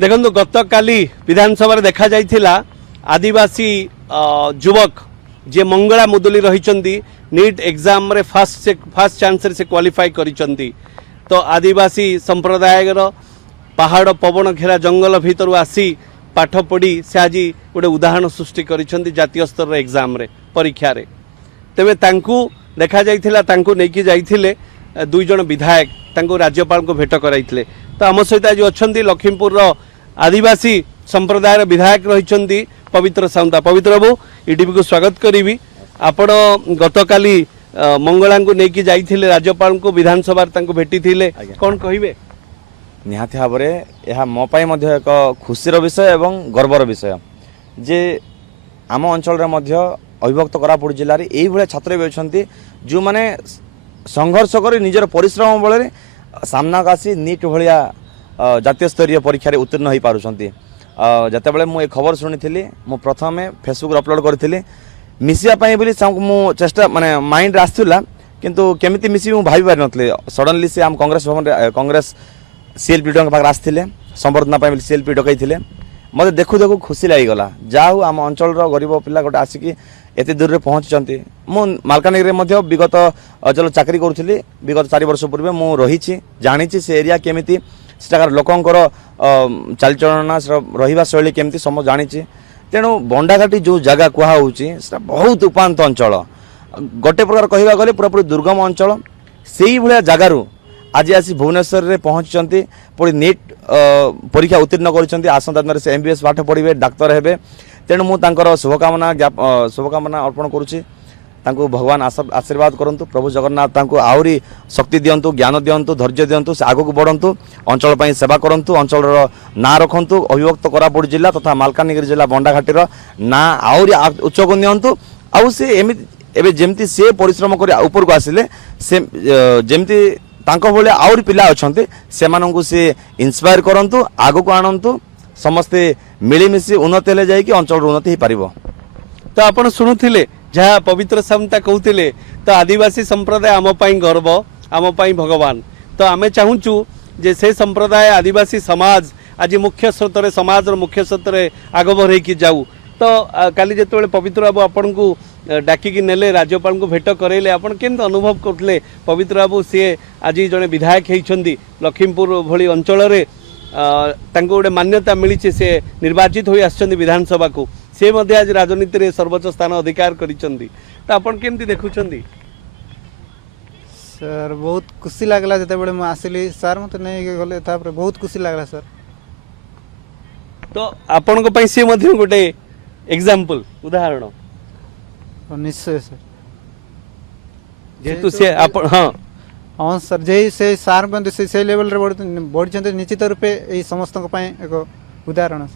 देखो गत काली विधानसभा देखा जाइथिला आदिवासी युवक जे मंगला मुदुली रही नीट एग्जाम रे फास्ट चांस से क्वालिफाई करिसंती। तो आदिवासी संप्रदाय पहाड़ पवन घेरा जंगल भितर आसी पाठ पढ़ी से आज गोटे उदाहरण सृष्टि करिसंती जातीय स्तर एग्जाम रे परीक्षा रे। तेबे तांकू देखा जाइथिला तांकू नेकी जाइथिले दुई जन विधायक तांकू राज्यपाल को भेट कराइथिले। तो आम सहित आज अच्छी लखीमपुर आदिवासी संप्रदाय विधायक रही पवित्र साउंता। पवित्र बाबू ईटीवी को स्वागत करी। आपण गतकाली मंगला को लेकिन जाइथिले राज्यपाल को विधानसभा भेटी थिले कौन कहिबे? निहाती भाव में यह मो पाई मध्य एक खुशीर विषय एवं गर्वर विषय जे आम अंचल अविभक्त कोरापुट जिले में यही छात्र भी अच्छा जो मैंने संघर्ष कर निजर परिश्रम बल सामना आसी नीट भाया जातीय स्तरीय परीक्षा उत्तीर्ण हो पार्टी। जिते मुझे खबर शुणी मु प्रथम फेसबुक अपलोड करी मिसापी बोली चेष्टा माने माइंड आसला किंतु केमिति मिसी मु भाई पारि नथले। सडनली से आम कांग्रेस भवन कांग्रेस सीएलपी के पाखे आसते संबर्धना सीएलपी डकई मत देखु देखु खुशी लगिगला। जाऊ आम अंचल गरीब पिला गोटे आसिकी एत दूर पहुँची मु मालकानगिरी विगत चलो चाकरी करूली विगत 4 वर्ष पूर्व मु रही जानी से एरिया केमिति सेठाकार लोकंकर चालचलना रहिबा शैली केमिति समझ जानी। तेणु बंडाघाटी जो जगह कहुच्छी बहुत उपात अंचल गोटे प्रकार कहवा गले पूरापूरी दुर्गम अंचल से भाया जगार आज आसी भुवनेश्वर में पहुँची पुणी नीट परीक्षा उत्तीर्ण कर आसंता दिन से एमबीएस पाठ पढ़े डाक्तर हेबे। तेणु मुझे शुभकामना अर्पण करुच्ची। भगवान आशीर्वाद करंतु प्रभु जगन्नाथ आहरी शक्ति दिंतु ज्ञान दिंतु धैर्य दिंतु से आगक बढ़ंतु अंचल पर सेवा करंतु अंचल ना रखंतु अविभक्त कोरापुट जिला तथा मालकानगिरी जिला बंडाघाटीर ना आहरी उच्चक नियंतु आउ से एवं जमती से परिश्रम कर ऊपर को आसिले से जमती भाई आहरी पिला अच्छा से इन्स्पायर करंतु आगक आणंतु समस्ते मिलमिशी उन्नति हेले जाइए अंचल उन्नति हो पार। तो आपण शुणुले जहाँ पवित्र सामंता कहते तो आदिवासी संप्रदाय आम गर्व आम भगवान। तो आम चाहूँ जे से संप्रदाय आदिवासी समाज आज मुख्य स्रोत समाज मुख्य स्रोत आग बढ़े जाऊ। तो काली जो पवित्र बाबू आपन को डाकिकी नेले राज्यपाल को भेट करेले आपन केमती अनुभव करते? पवित्र बाबू सी आज जड़े विधायक होती लखीमपुर भली अंचल गोटे मान्यता मिली से निर्वाचित हो आसछन्ती विधानसभा को से मध्य आज राजनीति रे सर्वोच्च स्थान अधिकार करिसन्ती। तो आपन केमती देखुछन्ती? सर बहुत खुशी लागला जते बेले म आसिली सर मते नै गले तापर बहुत खुशी लागला सर। तो आपन को पई से मध्य गोटे एग्जांपल उदाहरण निश्चय सर जेतु से आपन हां हाँ सर जे से सार बंद से लेवल रे बढ़ी निश्चित रूपे यही समस्त एक उदाहरण।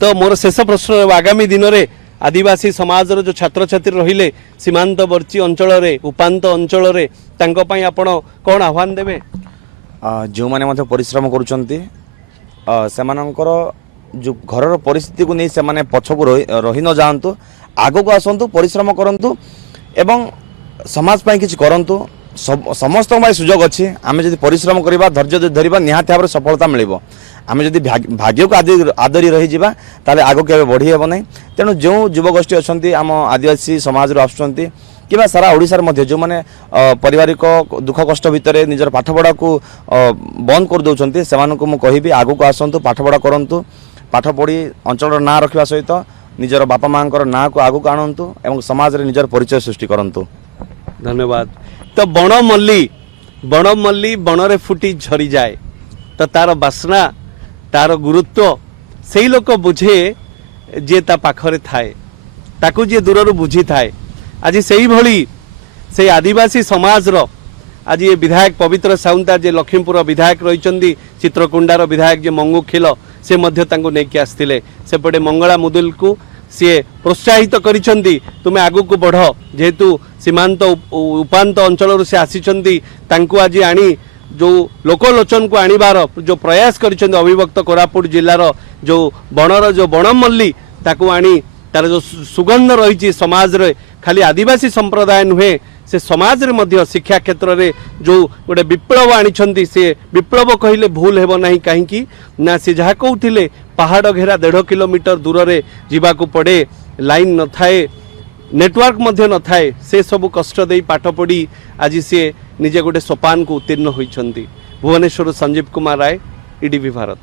तो मोर शेष प्रश्न आगामी दिन में आदिवासी समाज जो छात्र छात्री रहिले सीमांतवर्ती अंचल उपात अंचल आपण कौन आह्वान देवे? जो मैंने परिश्रम करुँच जो घर परिस्थिति को नहीं से माने पछकु रही न जातु आग को आसतु परिश्रम करूँ एवं समाज पाई किछि करंतु समस्त सुजोग अच्छी आम जब परिश्रम करवा धैर्य धरवा निहाती भाव सफलता मिल आम जब भाग्य को आदरी रही जावा ताले आग के बढ़ी हेब ना। तेणु जो युवगोष्ठी अच्छा आम आदिवासी समाज आसुँच कि सारा ओडिशार मध्य जो मैंने पारिवारिक दुख कष्ट भितर निजर पाठपढ़ा को बंद कर दौरान से कहि आग को आसतु पाठपढ़ा करूँ पाठ पढ़ी अंचल ना रखा सहित निजर बापा माँ ना को आग को आणतु एवं समाज रे निजर परिचय सृष्टि करंतु। धन्यवाद। तो बण मल्ली बणरे फुटी झरी जाए तो तार बासना तार गुरुत्व से लोक बुझे जे ता पाखरे थाए ताकू जे दूर बुझी थाए। आज से भली से आदिवासी समाज रो आज ये विधायक पवित्र साउंता जे लखीमपुर विधायक रही चित्रकुंडार विधायक जे मंगू खिल से मध्य तांको नेकी आस्तिले सेपटे मंगला मुदुल को सी प्रोत्साहित करिसेंती तुमे आगु को बढ़ जेहेतु सीमांत उपांत अंचल से आसीचंती तांको आज आनी जो लोकलोचन को आनिबार जो प्रयास करिसेंती अविभक्त कोरापुट जिल्लार जो बणर जो बणमल्ली ताको आनी तार जो सुगंध रही समाज रे खाली आदिवासी संप्रदाय नुहे से समाज रे मध्य शिक्षा क्षेत्र रे जो गोटे विप्लव आनिछंती से विप्लव कहिले भूल हेबो नाही काहेकि ना से जहा कहउथिले पहाड़ घेरा 1.5 किलोमीटर दूर रे जीवा को पड़े लाइन न थाए नेटवर्क मध्य न थाए से सब कष्ट देई पाठ पढ़ी आज से निजे गोटे सोपान को उत्तीर्ण होइछंती। भुवनेश्वर संजीव कुमार राय, ईडीवी भारत।